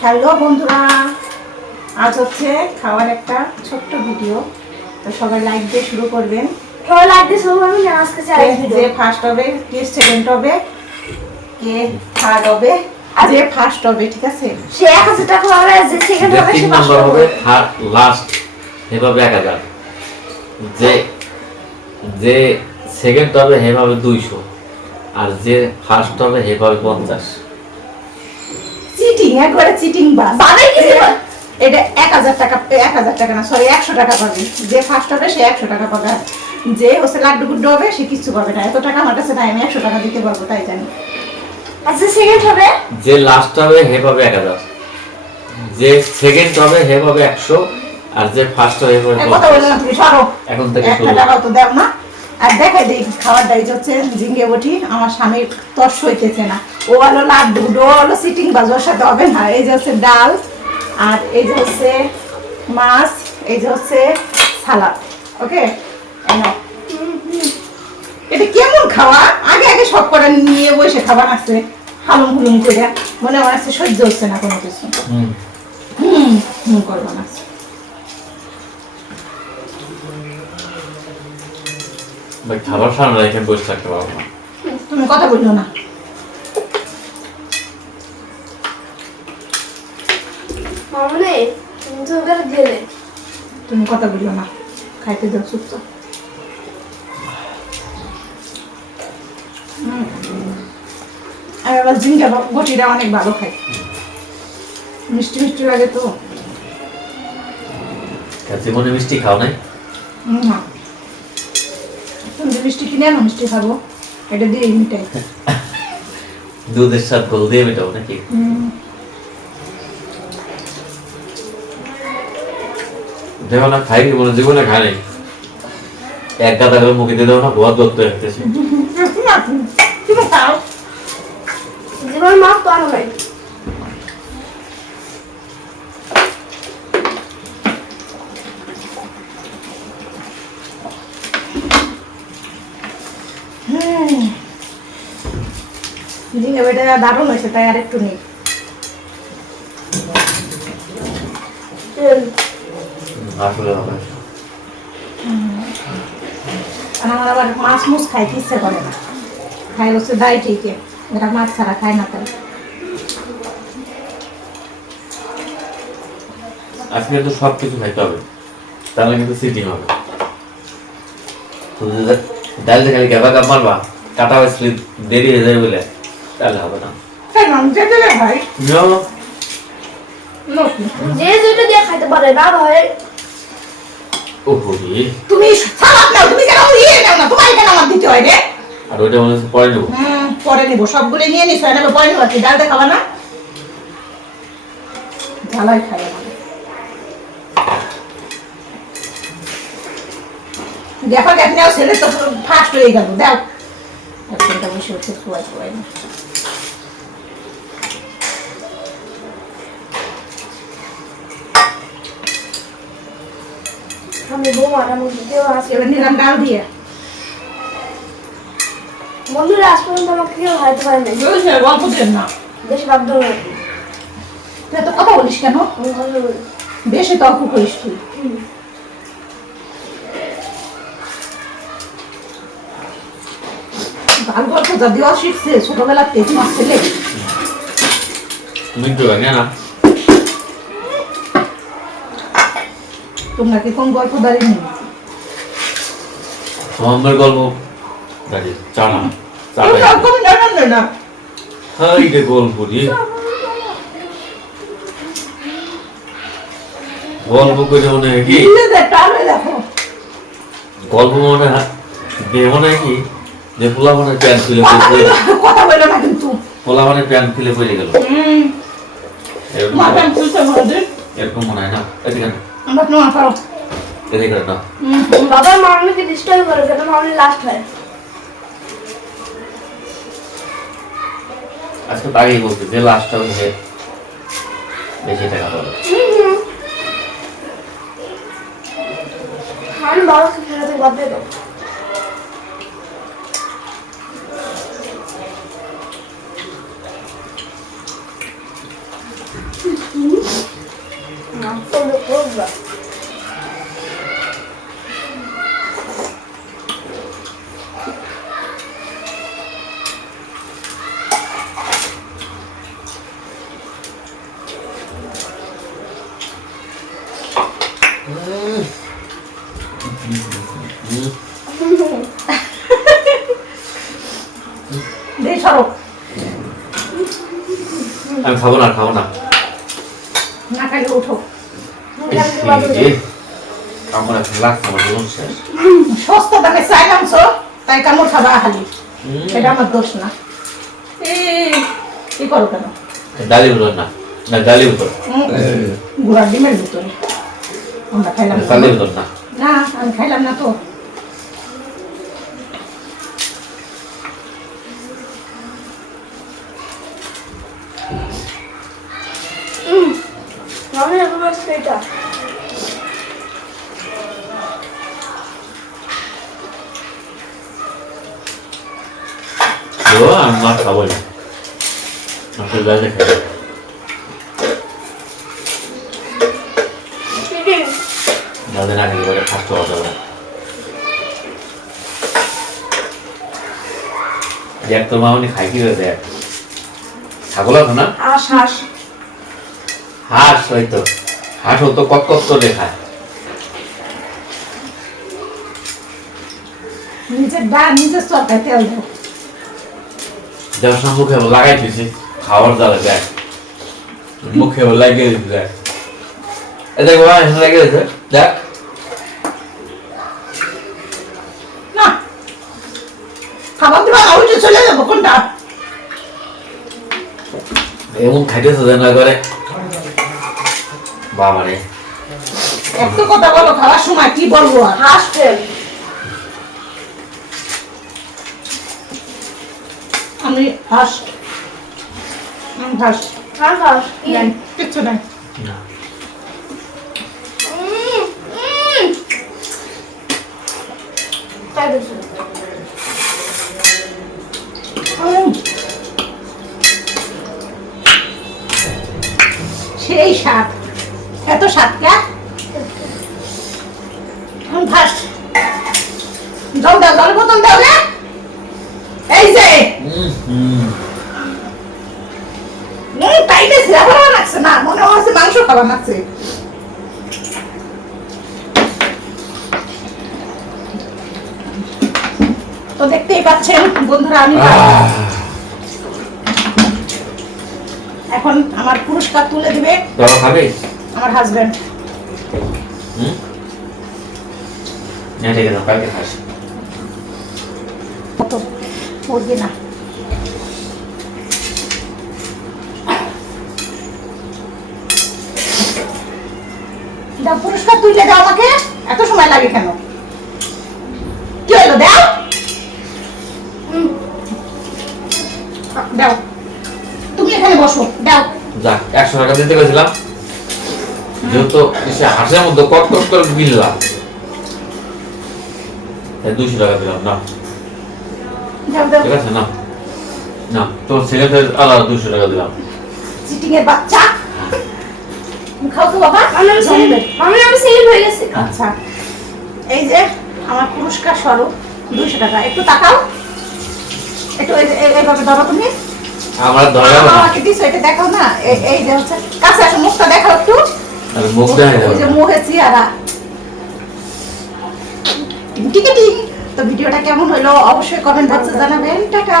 Hello বন্ধুরা, আজ হচ্ছে খাওয়ার একটা ছোট্ট ভিডিও। তো সবাই লাইক দিয়ে শুরু করবেন। সবাই লাইক দিয়ে শুরু করবেন। আজকে চ্যালেঞ্জ ভিডিও। যে ফার্স্ট হবে, কে সেকেন্ড হবে, কে থার্ড হবে, যে ফার্স্ট হবে, ঠিক আছে? সে 1000 টাকা পাবে, যে সেকেন্ড হবে সে 500 হবে, থার্ড লাস্ট এভাবে 1000, যে যে সেকেন্ড হবে এভাবে 200, আর যে ফার্স্ট হবে এভাবে 50। চিটিং, একবারে চিটিং বাস। পাবে কি এটা 1000 টাকা, 1000 টাকা না, সরি 100 টাকা পাবে। যে ফার্স্ট হবে সে 100 টাকা পাবে। যে হচ্ছে লাড্ডু গুড্ডু হবে সে কিছু পাবে না। এত টাকা আমার কাছে নাই, আমি 100 টাকা দিতে পারবো, তাই জানি। আচ্ছা, সেকেন্ড হবে, যে লাস্ট হবে এভাবে 1000, যে সেকেন্ড হবে এভাবে 100, আর যে ফার্স্ট হবে এভাবে কথা বললাম না, তুমি সরো। এখন থেকে 1 টাকাও তো দাও না। আর দেখাই দিই খাবার ডাইজ হচ্ছে ঝিঙ্গে বটি। আমার স্বামীর তর্স হইতেছে না। ও হলো লাড্ডু, ও হলো সিটিং বাজ, ওর সাথে হবে না। এই যে হচ্ছে ডাল, আর এই যে হচ্ছে মাছ, এই যে হচ্ছে সালাদ। ওকে, এটা কেমন খাওয়া? আগে আগে সব করে নিয়ে বসে খাবার আছে, হালুম হুলুম করে। মনে হচ্ছে সহ্য হচ্ছে না কোনো কিছু। করবো না। ভাই খাবার সামনে রেখে বসে থাকতে পারবো না। তুমি কথা বললো না। মামনি তুমি তো এবার গেলে। তুমি কথা বললো না, খাইতে দাও সুস্থ। আর আবার জিঙ্গা বটিটা অনেক ভালো খাই, মিষ্টি মিষ্টি লাগে তো। জীবনে মিষ্টি খাও নাই? না, তুমি যে মিষ্টি কিনে আনো, মিষ্টি খাবো, এটা দিয়ে মিটাই। দুধের সাথে গোল দিয়ে মেটাও নাকি? দেখো না, খাই কি বলে জীবনে খাই নাই। এক গাদা করে মুখে দিয়ে দাও না, বহুত গত হতেছে। তুমি খাও। জীবন মাছ তো আনো নাই। জিঙ্গা বেটা দারুণ হয়েছে, তাই আর একটু নেই। আসলে হবে। আমার আবার মাছ মুছ খাইতে ইচ্ছে করে না। খাই হচ্ছে দায় ঠিকই, এরা মাছ ছাড়া খায় না। তাই আজকে তো সব কিছু খাইতে হবে, তাহলে কিন্তু সিটিং হবে। তুমি ডাল দিয়ে খালি গাবা গাব মারবা, কাটা হয়েছিল দেরি হয়ে যাবে বলে, তাহলে হবে না। যেতে ভাই যে যেটা দিয়ে খাইতে পারে না ভাই। ওহো রে, তুমি সালাদ নাও, তুমি কেন ইয়ে নাও না? তোমার কেন আমার দিতে হয় রে? আর ওইটা মনে হচ্ছে পরে নেবো। পরে নেবো, সবগুলো নিয়ে নিস, নেবো পরে নেবো। কি ডাল দিয়ে খাবা না? ঝালাই খাই আমার। দেখো দেখ নাও, ছেলে তো ফার্স্ট হয়ে গেল। দেখ একটা বসে হচ্ছে খুয়াই খুয়াই না। আমি বোমার আমি কেউ আসে এবার নিলাম ডাল দিয়ে। বন্ধুরা আজ পর্যন্ত আমাকে কেউ হারাতে পারে নাই। গল্প দেন না, বেশি বাধ্য নয়। তুই এত কথা বলিস কেন? আমি ভালো বলি। বেশি তর্ক করিস তুই। গাল গল্প যা দেওয়া শিখছে ছোটবেলাতে তোমার ছেলে। তুমি একটু ভাঙে না, তোমরা কি কোন গল্প দাঁড়িয়ে নেই? আমার গল্প দাঁড়িয়ে চানা জানান না। হাই রে গল্প রে, গল্প করে মনে হয় কি, দেখো গল্প মনে হয় দেহ মনে হয় কি, যে পোলা মানে প্যান্ট খুলে কথা বললো না কিন্তু। পোলা মানে প্যান্ট খুলে পড়ে গেল, এরকম মাথায় খুলতে হবে। এরকম মনে হয় না? এদিকে না, আমরা তোমার পারো। এদিকে না। বাবার মামনিকে ডিস্টার্ব করে কেন? মামনি লাস্ট হয়। আজকে তো আগেই বলতে যে লাস্টটা হচ্ছে বেশি টাকা পাবে। আমি বাবাকে ফেরাতে বাধ্য দাও। খাবো না খাবো না না খাইলে উঠো। আমার এখন লাগছে আমার জীবন শেষ সস্তা দামে চাই আনছো তাই কামড় খাবা খালি, এটা আমার দোষ না। কি করো কেন? ডালি ভিতর না না ডালি ভিতর গুড়ার ডিমের ভিতরে আমরা খাইলাম না। ডালি ভিতর না না আমি খাইলাম না তো। মামনি এখন আসছে এটা আমি মাছ খাবো না মাছের গাছে খাবো চিটিং যাদের আগে করে খাস্ত হওয়া যাবে দেখ তোর মামনি খাই কি করে দেখ ছাগল আছে না হাঁস হাঁস হাঁস হয়তো হাঁস তো কত কত করে খায় নিজের ডাল নিজের চরকায় তেল দাও। যেমন মুখে লাগাই দিয়েছি খাওয়ার জালে দেখ মুখে লাগিয়ে দিচ্ছি দেখ এ দেখ বাবা এখানে লাগিয়ে দিয়েছে দেখ না খাবার দিবা না, উঠে চলে যাবো কোনটা? এমন খাইতেছে যে না করে বাবারে একটু কথা বলো খাওয়ার সময়, কি বলবো আর? হাঁস ফেল আমি হাঁস, আমি হাঁস হাঁস হাঁস কি নাই, কিচ্ছু নাই। না তাই বলছো সেই স্বাদ, এত স্বাদ কে? আমি হাঁস। জল দাও, জল বোতল দাও রে। এই যে টাইটে ছেড়া ভালো লাগছে না, মনে হচ্ছে মাংস খাওয়া লাগছে। তো দেখতেই পাচ্ছেন বন্ধুরা, আমি এখন আমার পুরস্কার তুলে দিবে তোরা খাবে আমার হাজবেন্ড। না ঠিক আছে কালকে খাস কত মুরগি না, দাও পুরস্কার তুলে দাও আমাকে, এত সময় লাগে কেন? কি হলো দাও, দাও তুমি এখানে বসো, দাও। যাক 100 টাকা দিতে গেছিলাম যেহেতু সে হাঁসের মধ্যে কট কট করে বিললাম তাই 200 টাকা দিলাম না দাও দাও, ঠিক আছে না না তোর ছেলেদের আলাদা 200 টাকা দিলাম চিটিং এর বাচ্চা। তুমি খাও তো বাবা। মামনি আমি সেভ হয়ে গেছে আচ্ছা, এই যে আমার পুরস্কার স্বরূপ 200 টাকা। একটু তাকাও, একটু এইভাবে ধরো তুমি। আমার ধরে যাবে না আমাকে দিছো, এটা দেখাও না। এই যে হচ্ছে কাছে আসো, মুখটা দেখাও একটু। আরে মুখ দেখাই ওই যে যাবে মুখে চেহারা। টিকেটিং। তো ভিডিওটা কেমন হলো অবশ্যই কমেন্ট বক্সে জানাবেন। টাটা।